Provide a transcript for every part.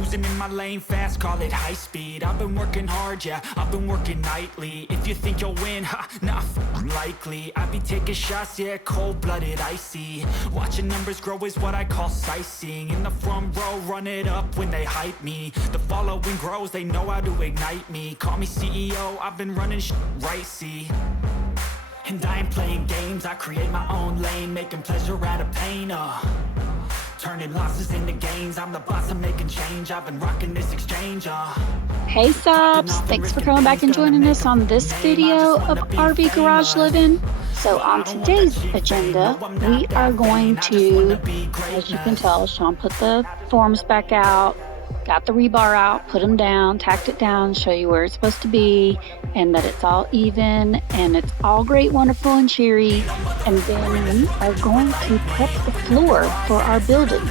cruising in my lane fast, call it high speed. I've been working hard, yeah, I've been working nightly. If you think you'll win, ha, nah, likely. I be taking shots, yeah, cold-blooded, icy. Watching numbers grow is what I call sightseeing. In the front row, run it up when they hype me. The following grows, they know how to ignite me. Call me CEO, I've been running right, see. And I ain't playing games, I create my own lane, making pleasure out of pain, turning losses into gains. I'm the boss, I'm making change. I've been rocking this exchange, Hey subs, thanks for coming back and joining us on this video of RV Garage Living. So on today's agenda, we are going to, as you can tell, Shawn put the forms back out, got the rebar out, put them down, tacked it down, show you where it's supposed to be, and that it's all even, and it's all great, wonderful, and cheery. And then we are going to prep the floor for our building.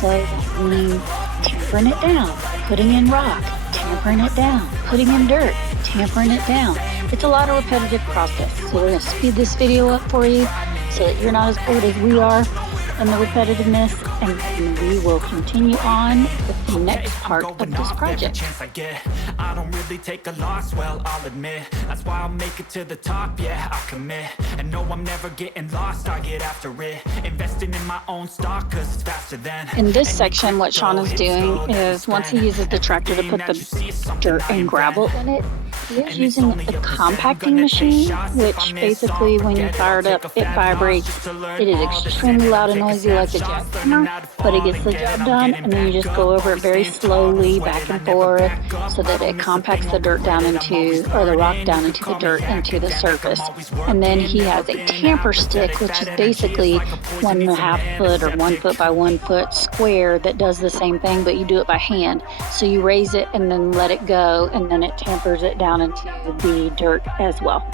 So that means tampering it down, putting in rock, tampering it down, putting in dirt, tampering it down. It's a lot of repetitive process. So we're going to speed this video up for you so that you're not as bored as we are and the repetitiveness, and then we will continue on with the next part of this project. I don't really take a loss, well, I'll admit. That's why I'll make it to the top, yeah, I'll commit. And no, I'm never getting lost, I get after it. Investing in my own stock, cause it's faster than. In this section, what Shawn is doing is, once he uses the tractor to put the dirt and gravel in it, he is using a compacting machine, which basically, when you fire it up, it vibrates. It is extremely loud and noisy like a jackhammer, but it gets the job done, and then you just go over it very slowly, back and forth, so that it compacts the dirt down into, or the rock down into the dirt, into the surface. And then he has a tamper stick, which is basically 1.5 foot or 1 foot by 1 foot square that does the same thing, but you do it by hand. So you raise it and then let it go, and then it tampers it down into the dirt as well.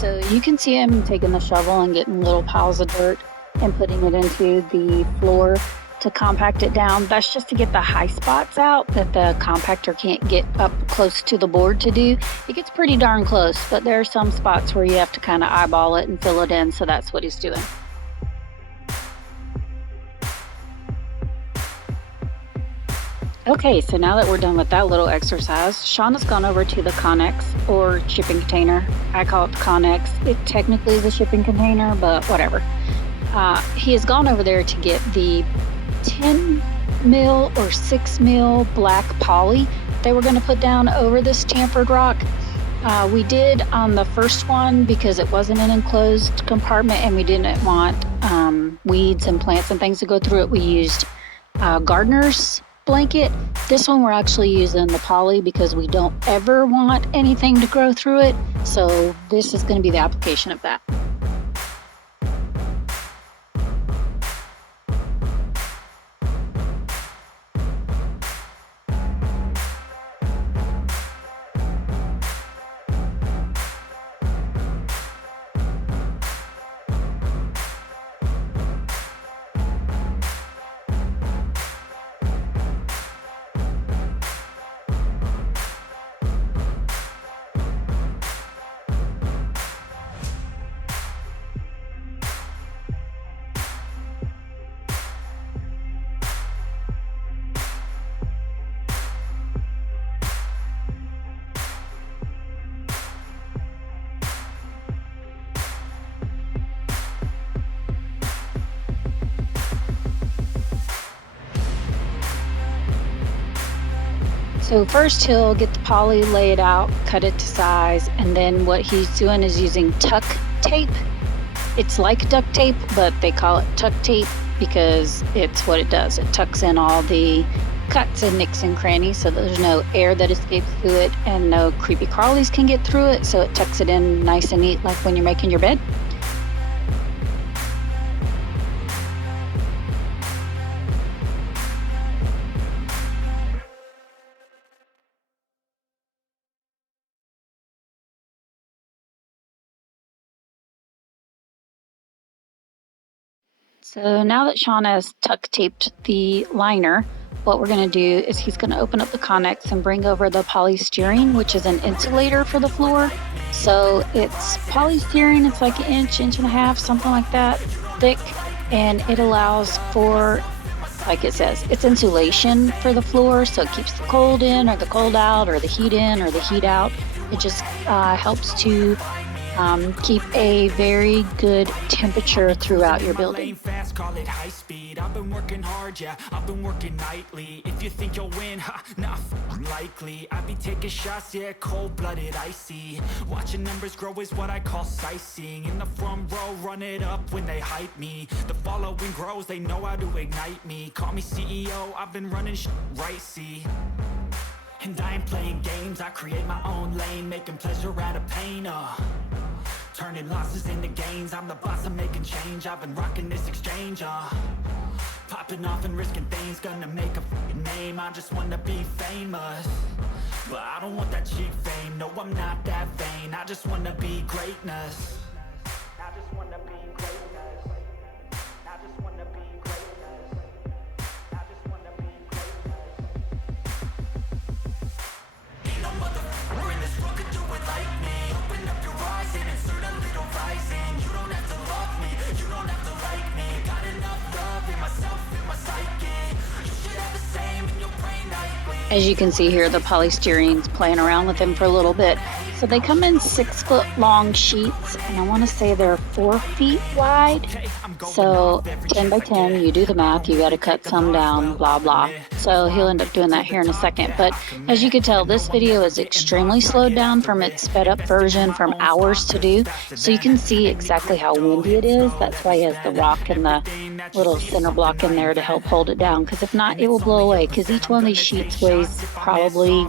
So you can see him taking the shovel and getting little piles of dirt and putting it into the floor to compact it down. That's just to get the high spots out that the compactor can't get up close to the board to do. It gets pretty darn close, but there are some spots where you have to kind of eyeball it and fill it in, so that's what he's doing. Okay, so now that we're done with that little exercise, Shawn has gone over to the Connex, or shipping container. I call it the Connex. It technically is a shipping container, but whatever. He has gone over there to get the 10 mil or 6 mil black poly they were going to put down over this tampered rock. We did on the first one because it wasn't an enclosed compartment and we didn't want weeds and plants and things to go through it. We used gardener's blanket. This one we're actually using the poly because we don't ever want anything to grow through it. So this is going to be the application of that. So first he'll get the poly laid out, cut it to size, and then what he's doing is using tuck tape. It's like duct tape, but they call it tuck tape because it's what it does. It tucks in all the cuts and nicks and crannies so there's no air that escapes through it and no creepy crawlies can get through it, so it tucks it in nice and neat like when you're making your bed. So now that Shawn has tuck taped the liner, what we're going to do is he's going to open up the Connex and bring over the polystyrene, which is an insulator for the floor. So it's polystyrene, it's like an inch and a half, something like that, thick, and it allows for, like it says, it's insulation for the floor, so it keeps the cold in or the cold out or the heat in or the heat out. It just helps to keep a very good temperature throughout your building. Call it high speed. I've been working hard, yeah, I've been working nightly. If you think you'll win, not likely. I be taking shots, yeah, cold-blooded, icy. Watching numbers grow is what I call sightseeing. In the front row, run it up when they hype me. The following grows, they know how to ignite me. Call me CEO, I've been running right, see. And I ain't playing games, I create my own lane, making pleasure out of pain, turning losses into gains, I'm the boss, I'm making change. I've been rocking this exchange, popping off and risking things, gonna make a f***ing name. I just wanna be famous, but I don't want that cheap fame. No, I'm not that vain, I just wanna be greatness. I just wanna be greatness. I just wanna be greatness. I just wanna be greatness. Ain't no motherfucker in this world could do it like me. Open up your eyes and insert a little rising. You don't have to love me, you don't have to like me. Got enough love in myself, in my psyche. You should have the same in your brain nightly. As you can see here, the polystyrene's playing around with him for a little bit. So they come in 6-foot long sheets, and I want to say they're 4 feet wide. So 10 by 10, you do the math, you got to cut some down, blah, blah. So he'll end up doing that here in a second. But as you can tell, this video is extremely slowed down from its sped up version from hours to do. So you can see exactly how windy it is. That's why he has the rock and the little center block in there to help hold it down. Because if not, it will blow away. Because each one of these sheets weighs probably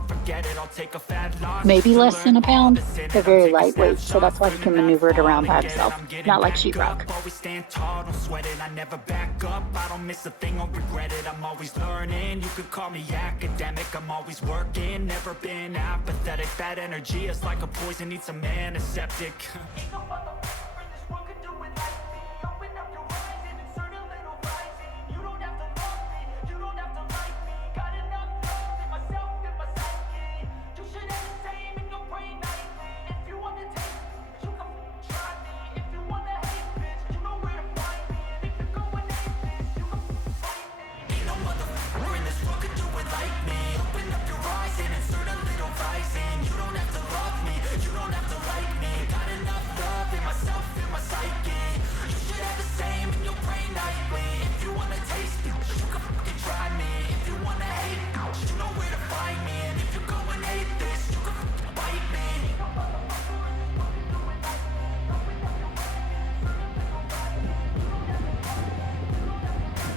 maybe less than a pound. They're very lightweight, so that's why he can maneuver it around by himself, not like sheetrock. Always stand tall, don't sweat it, I never back up. I don't miss a thing or regret it, I'm always learning. You could call me academic, I'm always working. Never been apathetic, that energy is like a poison, needs some antiseptic. Ain't no motherfucker in this world could do it like me. Open up your eyes and insert a little rising. You don't have to love me, you don't have to like me. Got enough love in myself, in my psyche. You should have the same in your brain nightly. If you want to take me, you can try me. If you want to hate, bitch, you know where to find me. And if you're going hate this, you can fight me. Ain't no motherfucker in this world could do it like me. Open up your eyes and insert a little rising. You don't have to love me, you don't have to like me. Got enough love in myself, in my psyche. You should have the same in your brain nightly. If you want to taste it, you can fucking try me. If you want to hate it, you know where to find me. And if you're going hate this, you can fucking bite me.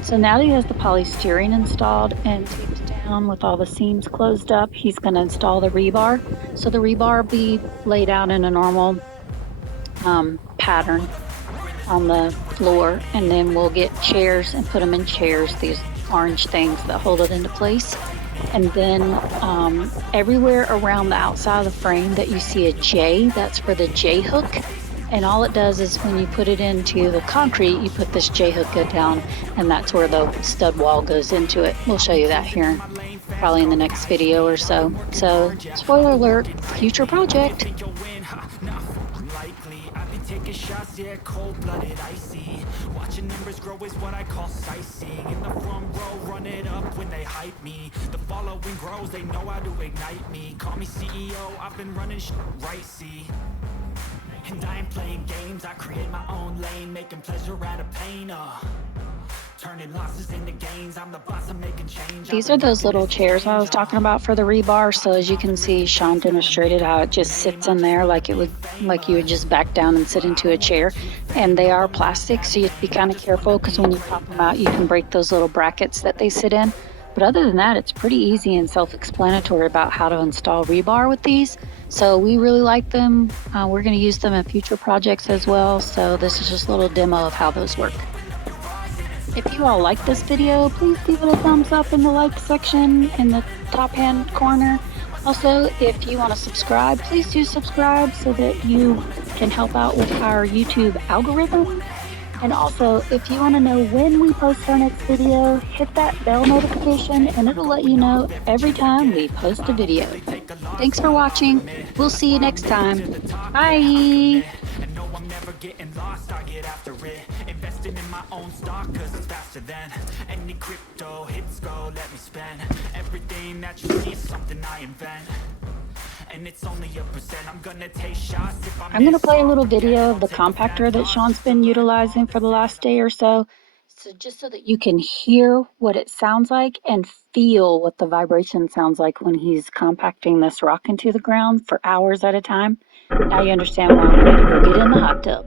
So now that he has the polystyrene installed and taped down with all the seams closed up, he's going to install the rebar. So the rebar will be laid out in a normal pattern on the floor, and then we'll get chairs and put them in chairs, these orange things that hold it into place. And then everywhere around the outside of the frame that you see a J, that's for the J hook. And all it does is when you put it into the concrete, you put this J hook down, and that's where the stud wall goes into it. We'll show you that here probably in the next video or so. So spoiler alert, future project. Taking shots, yeah, cold-blooded, icy. Watching numbers grow is what I call sightseeing. In the front row, run it up when they hype me. The following grows, they know how to ignite me. Call me CEO, I've been running right, see. And I ain't playing games, I create my own lane, making pleasure out of pain, turning losses into gains. I'm the boss, I'm making change. These are those little chairs I was talking about for the rebar. So as you can see, Shawn demonstrated how it just sits in there like you would just back down and sit into a chair. And they are plastic, so you have to be kind of careful because when you pop them out, you can break those little brackets that they sit in. But other than that, it's pretty easy and self-explanatory about how to install rebar with these. So we really like them. We're going to use them in future projects as well. So this is just a little demo of how those work. If you all like this video, please give it a thumbs up in the like section in the top hand corner. Also, if you want to subscribe, please do subscribe so that you can help out with our YouTube algorithm. And also, if you want to know when we post our next video, hit that bell notification and it'll let you know every time we post a video. Thanks for watching. We'll see you next time. Bye! I'm never getting lost, I get after it. Investing in my own stock, cause it's faster than any crypto hits go, let me spend everything that you see is something I invent. And it's only a percent, I'm gonna take shots if I'm gonna play a little video of the compactor that Shawn's been utilizing for the last day or so. So just so that you can hear what it sounds like and feel what the vibration sounds like when he's compacting this rock into the ground for hours at a time. Now you understand why we need to go get in the hot tub.